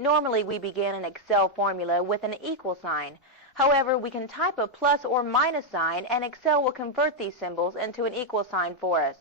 Normally, we begin an Excel formula with an equal sign. However, we can type a plus or minus sign, and Excel will convert these symbols into an equal sign for us.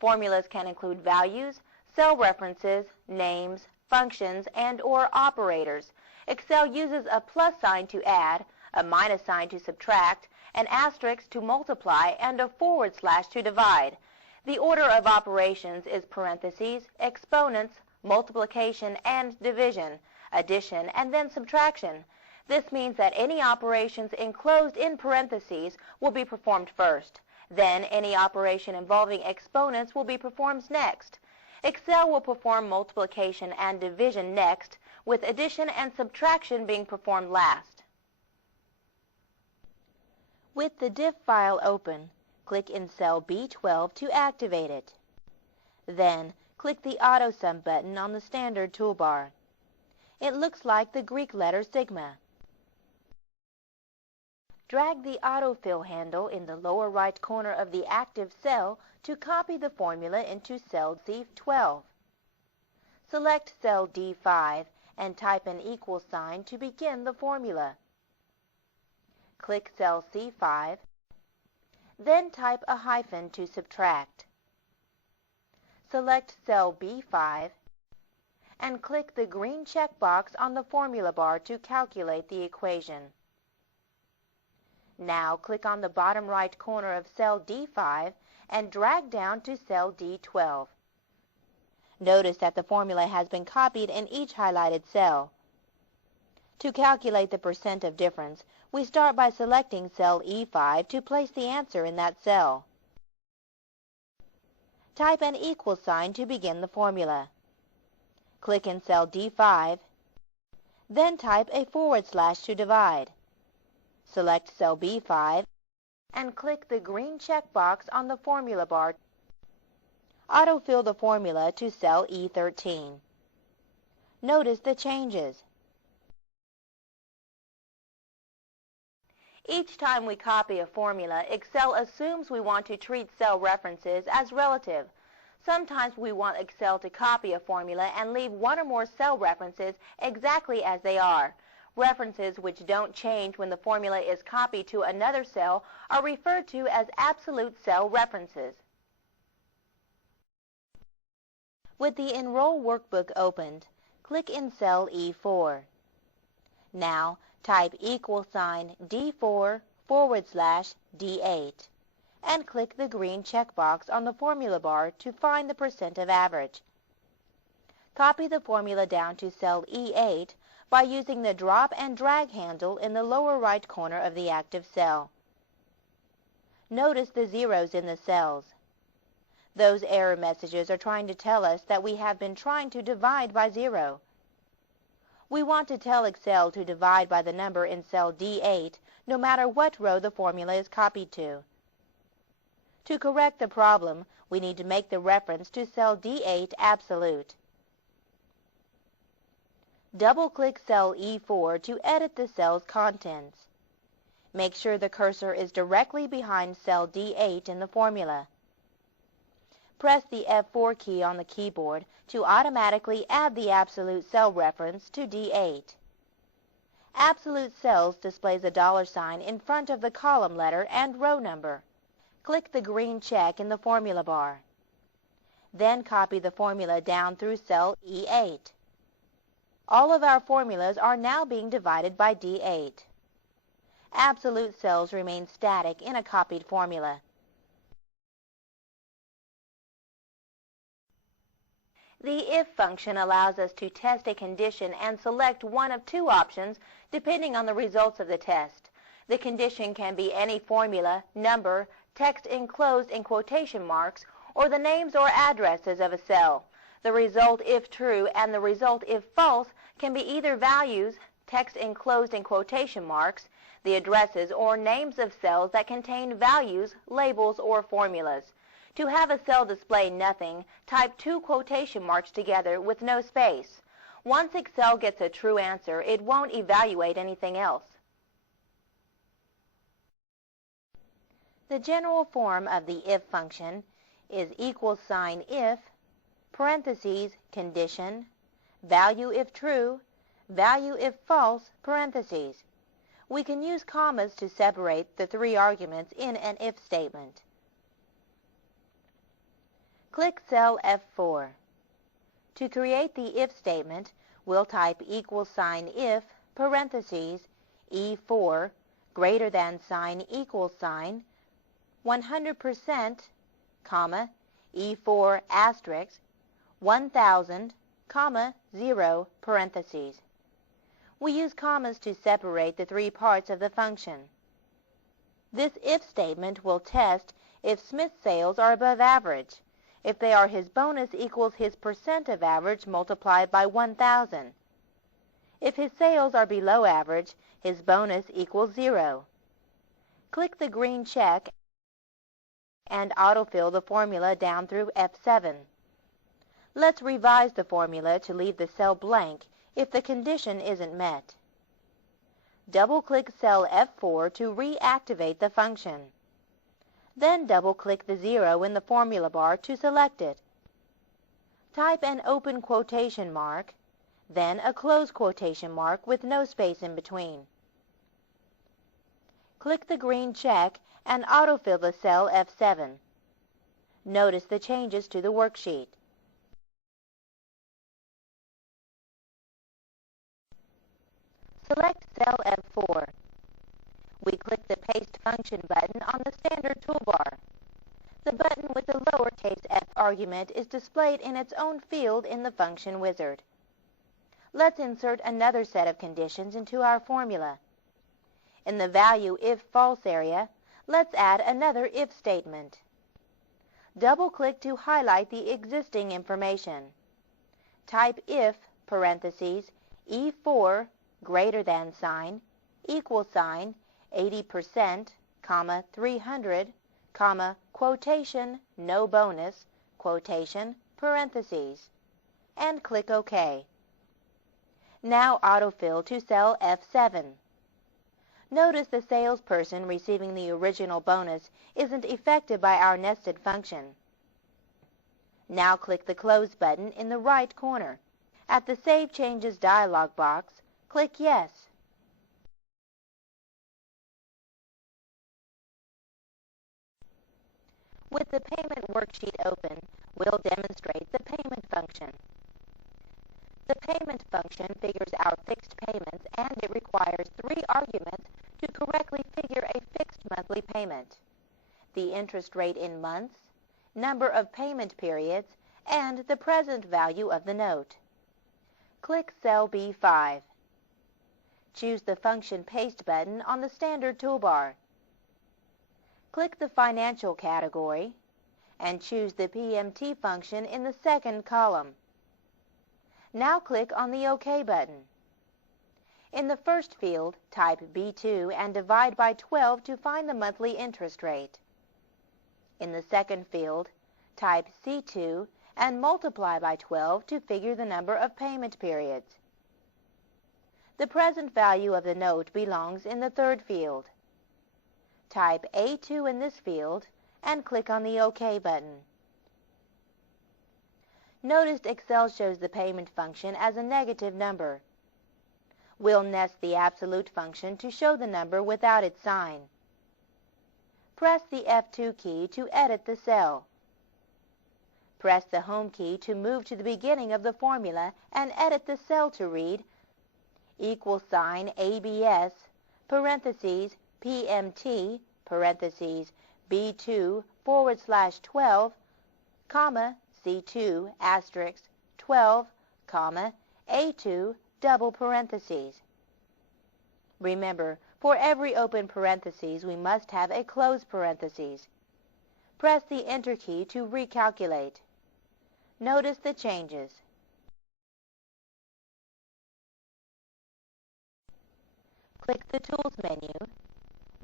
Formulas can include values, cell references, names, functions, and/or operators. Excel uses a plus sign to add, a minus sign to subtract, an asterisk to multiply, and a forward slash to divide. The order of operations is parentheses, exponents, multiplication, and division, addition, and then subtraction. This means that any operations enclosed in parentheses will be performed first. Then any operation involving exponents will be performed next. Excel will perform multiplication and division next, with addition and subtraction being performed last. With the diff file open, click in cell B12 to activate it. Then, click the AutoSum button on the standard toolbar. It looks like the Greek letter sigma. Drag the autofill handle in the lower right corner of the active cell to copy the formula into cell C12. Select cell D5 and type an equal sign to begin the formula. Click cell C5, then type a hyphen to subtract. Select cell B5 and click the green checkbox on the formula bar to calculate the equation. Now click on the bottom right corner of cell D5 and drag down to cell D12. Notice that the formula has been copied in each highlighted cell. To calculate the percent of difference, we start by selecting cell E5 to place the answer in that cell. Type an equal sign to begin the formula. Click in cell D5, then type a forward slash to divide. Select cell B5 and click the green checkbox on the formula bar. Autofill the formula to cell E13. Notice the changes. Each time we copy a formula, Excel assumes we want to treat cell references as relative. Sometimes we want Excel to copy a formula and leave one or more cell references exactly as they are. References which don't change when the formula is copied to another cell are referred to as absolute cell references. With the Enroll workbook opened, click in cell E4. Now, type equal sign D4 / D8 and click the green checkbox on the formula bar to find the percent of average. Copy the formula down to cell E8 by using the drop and drag handle in the lower right corner of the active cell. Notice the zeros in the cells. Those error messages are trying to tell us that we have been trying to divide by 0. We want to tell Excel to divide by the number in cell D8 no matter what row the formula is copied to. To correct the problem, we need to make the reference to cell D8 absolute. Double-click cell E4 to edit the cell's contents. Make sure the cursor is directly behind cell D8 in the formula. Press the F4 key on the keyboard to automatically add the absolute cell reference to D8. Absolute cells displays a $sign in front of the column letter and row number. Click the green check in the formula bar. Then copy the formula down through cell E8. All of our formulas are now being divided by D8. Absolute cells remain static in a copied formula. The if function allows us to test a condition and select one of two options depending on the results of the test. The condition can be any formula, number, text enclosed in quotation marks, or the names or addresses of a cell. The result if true and the result if false can be either values, text enclosed in quotation marks, the addresses or names of cells that contain values, labels, or formulas. To have a cell display nothing, type 2 quotation marks together with no space. Once Excel gets a true answer, it won't evaluate anything else. The general form of the if function is equal sign if, parentheses, condition, value if true, value if false, parentheses. We can use commas to separate the three arguments in an if statement. Click cell F4. To create the if statement, we'll type equal sign if, parentheses, E4, greater than sign equal sign, 100%, comma, E4 asterisk, 1000, comma, 0, parentheses. We use commas to separate the three parts of the function. This if statement will test if Smith's sales are above average, if they are his bonus equals his percent of average multiplied by 1,000. If his sales are below average, his bonus equals 0. Click the green check and autofill the formula down through F7. Let's revise the formula to leave the cell blank if the condition isn't met. Double-click cell F4 to reactivate the function. Then double-click the 0 in the formula bar to select it. Type an open quotation mark, then a close quotation mark with no space in between. Click the green check and autofill the cell F7. Notice the changes to the worksheet. Select cell F4. We click the Paste Function button on the standard toolbar. The button with the lowercase f argument is displayed in its own field in the function wizard. Let's insert another set of conditions into our formula. In the value if false area, let's add another if statement. Double-click to highlight the existing information. Type if, parentheses, E4, greater than sign, equal sign, 80%, comma, 300, comma, quotation, no bonus, quotation, parentheses, and click OK. Now autofill to cell F7. Notice the salesperson receiving the original bonus isn't affected by our nested function. Now click the Close button in the right corner. At the Save Changes dialog box, click Yes. With the payment worksheet open, we'll demonstrate the payment function. The payment function figures our fixed payments, and it requires three arguments to correctly figure a fixed monthly payment: the interest rate in months, number of payment periods, and the present value of the note. Click cell B5. Choose the Function Paste button on the standard toolbar. Click the Financial category and choose the PMT function in the second column. Now click on the OK button. In the first field, type B2 and divide by 12 to find the monthly interest rate. In the second field, type C2 and multiply by 12 to figure the number of payment periods. The present value of the note belongs in the third field. Type A2 in this field and click on the OK button. Notice Excel shows the payment function as a negative number. We'll nest the absolute function to show the number without its sign. Press the F2 key to edit the cell. Press the Home key to move to the beginning of the formula and edit the cell to read equal sign ABS, parentheses, PMT, parentheses, B2/12, comma, C2 asterisk 12, comma, A2 double parentheses. Remember, for every open parentheses we must have a closed parentheses. Press the Enter key to recalculate. Notice the changes. Click the Tools menu,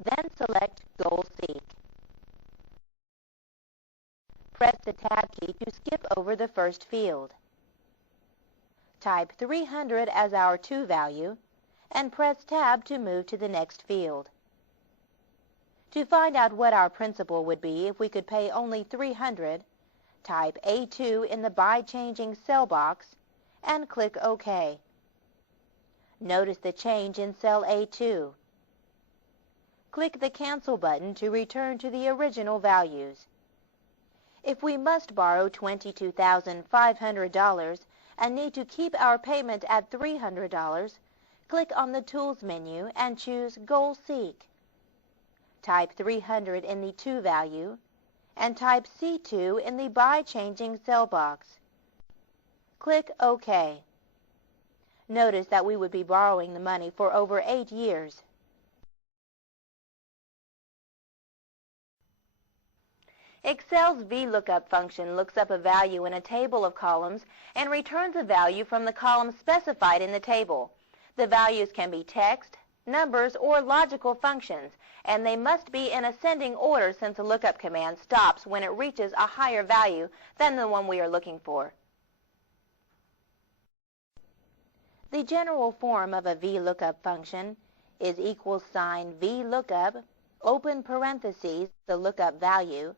then select Goal Seek. Press the Tab key to skip over the first field. Type 300 as our to value, and press Tab to move to the next field. To find out what our principal would be if we could pay only 300, type A2 in the By Changing cell box, and click OK. Notice the change in cell A2. Click the Cancel button to return to the original values. If we must borrow $22,500 and need to keep our payment at $300, click on the Tools menu and choose Goal Seek. Type 300 in the To value and type C2 in the By Changing cell box. Click OK. Notice that we would be borrowing the money for over 8 years. Excel's VLOOKUP function looks up a value in a table of columns and returns a value from the column specified in the table. The values can be text, numbers, or logical functions, and they must be in ascending order since the lookup command stops when it reaches a higher value than the one we are looking for. The general form of a VLOOKUP function is =VLOOKUP, open parentheses, the lookup value,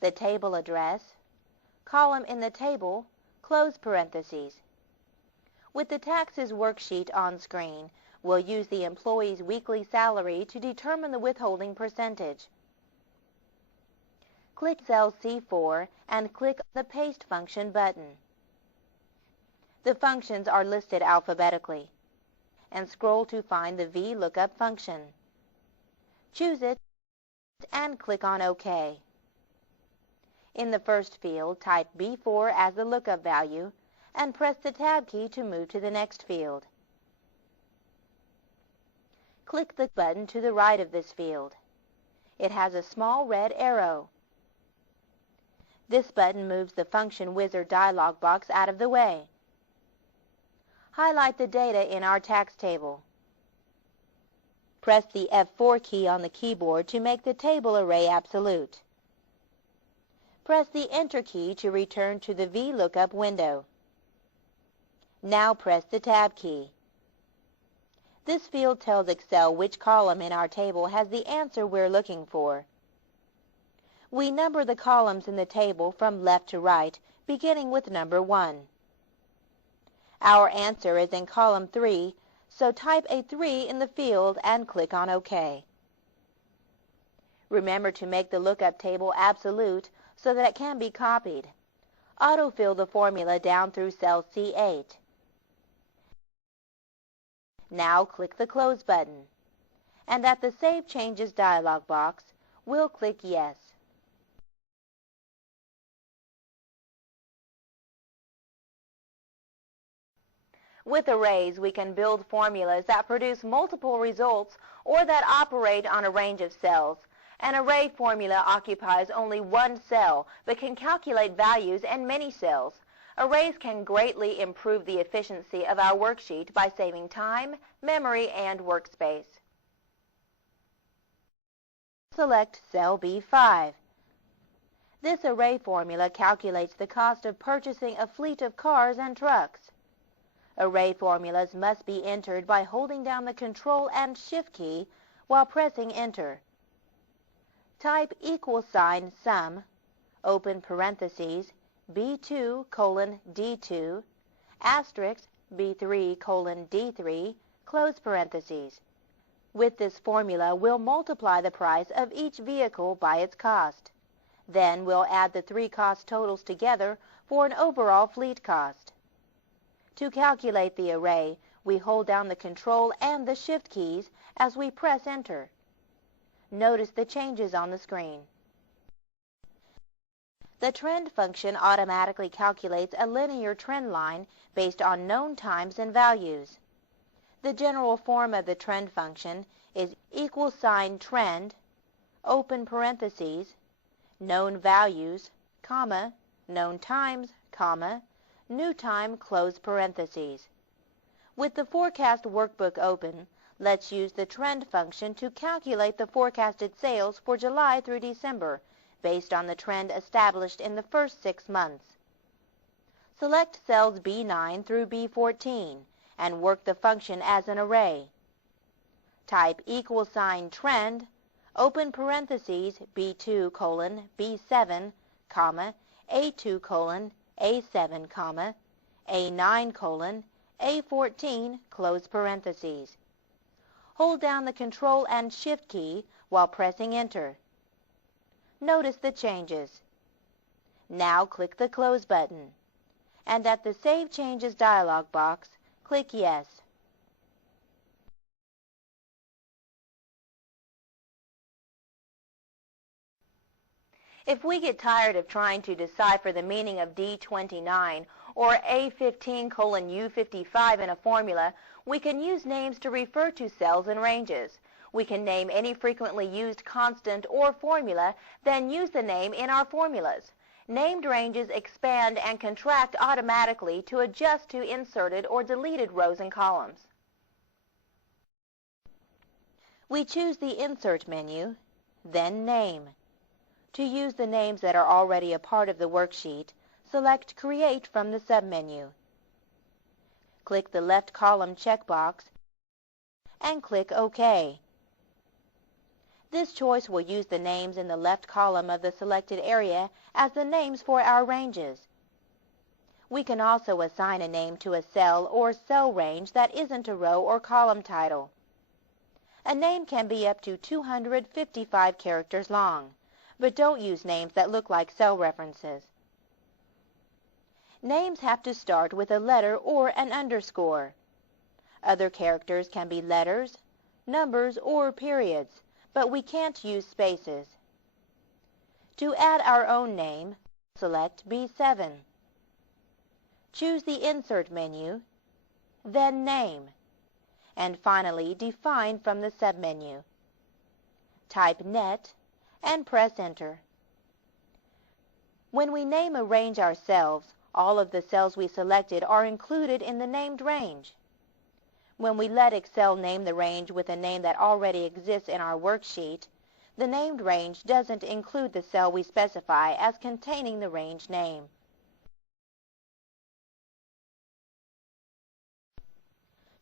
the table address, column in the table, close parentheses. With the taxes worksheet on screen, we'll use the employee's weekly salary to determine the withholding percentage. Click cell C4 and click the Paste Function button. The functions are listed alphabetically, and scroll to find the VLOOKUP function. Choose it and click on OK. In the first field, type B4 as the lookup value and press the Tab key to move to the next field. Click the button to the right of this field. It has a small red arrow. This button moves the Function Wizard dialog box out of the way. Highlight the data in our tax table. Press the F4 key on the keyboard to make the table array absolute. Press the Enter key to return to the VLOOKUP window. Now press the Tab key. This field tells Excel which column in our table has the answer we're looking for. We number the columns in the table from left to right, beginning with number 1. Our answer is in column 3, so type a 3 in the field and click on OK. Remember to make the lookup table absolute so that it can be copied. Autofill the formula down through cell C8. Now click the Close button, and at the Save Changes dialog box, we'll click Yes. With arrays, we can build formulas that produce multiple results or that operate on a range of cells. An array formula occupies only one cell, but can calculate values in many cells. Arrays can greatly improve the efficiency of our worksheet by saving time, memory, and workspace. Select cell B5. This array formula calculates the cost of purchasing a fleet of cars and trucks. Array formulas must be entered by holding down the Control and Shift key while pressing Enter. Type =sum, open parentheses, B2:D2, asterisk B3:D3, close parentheses. With this formula, we'll multiply the price of each vehicle by its cost. Then we'll add the 3 cost totals together for an overall fleet cost. To calculate the array, we hold down the Control and the Shift keys as we press Enter. Notice the changes on the screen. The trend function automatically calculates a linear trend line based on known times and values. The general form of the trend function is =trend, open parentheses, known values, comma, known times, comma, new time, close parentheses. With the forecast workbook open, let's use the trend function to calculate the forecasted sales for July through December based on the trend established in the first 6 months. Select cells B9 through B14 and work the function as an array. Type =trend, open parentheses, B2:B7, comma, A2:A7, comma, A9:A9, A14, close parentheses. Hold down the Control and Shift key while pressing Enter. Notice the changes. Now click the Close button, and at the Save Changes dialog box, click Yes. If we get tired of trying to decipher the meaning of D29 or A15:U55 in a formula, we can use names to refer to cells and ranges. We can name any frequently used constant or formula, then use the name in our formulas. Named ranges expand and contract automatically to adjust to inserted or deleted rows and columns. We choose the Insert menu, then Name. To use the names that are already a part of the worksheet, select Create from the submenu. Click the left column checkbox and click OK. This choice will use the names in the left column of the selected area as the names for our ranges. We can also assign a name to a cell or cell range that isn't a row or column title. A name can be up to 255 characters long, but don't use names that look like cell references. Names have to start with a letter or an underscore. Other characters can be letters, numbers, or periods, but we can't use spaces. To add our own name, select B7. Choose the Insert menu, then Name, and finally Define from the submenu. Type Net and press Enter. When we name a range ourselves, all of the cells we selected are included in the named range. When we let Excel name the range with a name that already exists in our worksheet, the named range doesn't include the cell we specify as containing the range name.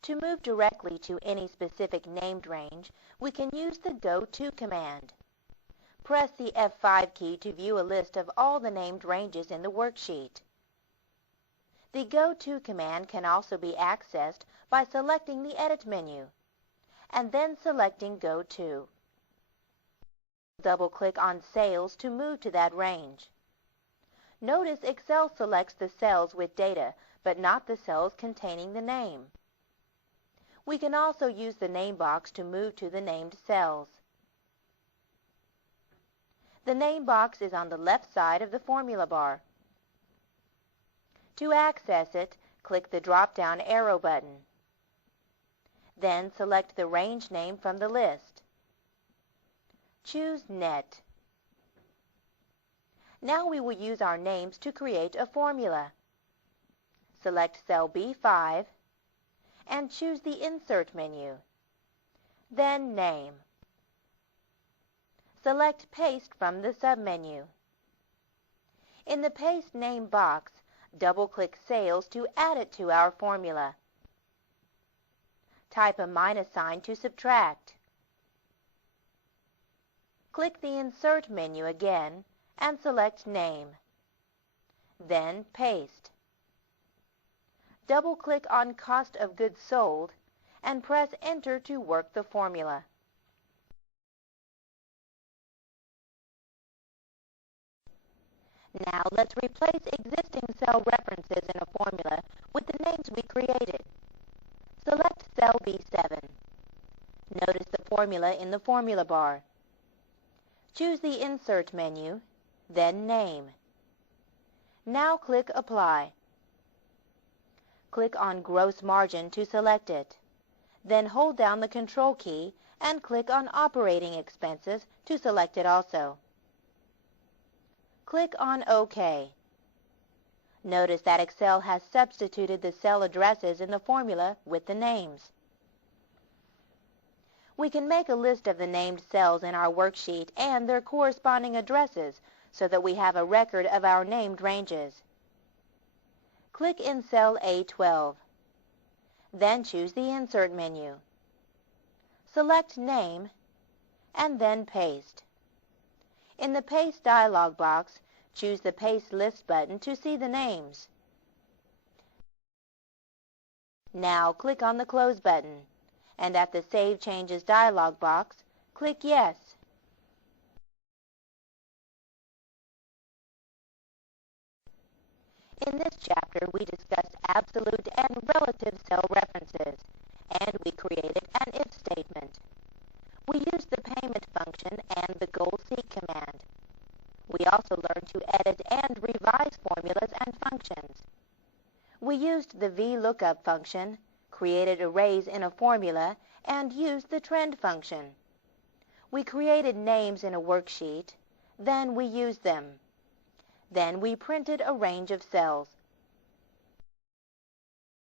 To move directly to any specific named range, we can use the Go To command. Press the F5 key to view a list of all the named ranges in the worksheet. The Go To command can also be accessed by selecting the Edit menu, and then selecting Go To. Double-click on Sales to move to that range. Notice Excel selects the cells with data, but not the cells containing the name. We can also use the name box to move to the named cells. The name box is on the left side of the formula bar. To access it, click the drop-down arrow button. Then select the range name from the list. Choose Net. Now we will use our names to create a formula. Select cell B5 and choose the Insert menu. Then Name. Select Paste from the submenu. In the Paste Name box, double-click Sales to add it to our formula. Type a minus sign to subtract. Click the Insert menu again and select Name. Then Paste. Double-click on Cost of Goods Sold and press Enter to work the formula. Now let's replace existing cell references in a formula with the names we created. Select cell B7. Notice the formula in the formula bar. Choose the Insert menu, then Name. Now click Apply. Click on Gross Margin to select it. Then hold down the Control key and click on Operating Expenses to select it also. Click on OK. Notice that Excel has substituted the cell addresses in the formula with the names. We can make a list of the named cells in our worksheet and their corresponding addresses so that we have a record of our named ranges. Click in cell A12. Then choose the Insert menu. Select Name and then Paste. In the Paste dialog box, choose the Paste List button to see the names. Now click on the Close button, and at the Save Changes dialog box, click Yes. In this chapter, we discussed absolute and relative cell references, and we created an if statement. We used the payment function and the goal seek command. We also learned to edit and revise formulas and functions. We used the VLOOKUP function, created arrays in a formula, and used the trend function. We created names in a worksheet, then we used them. Then we printed a range of cells,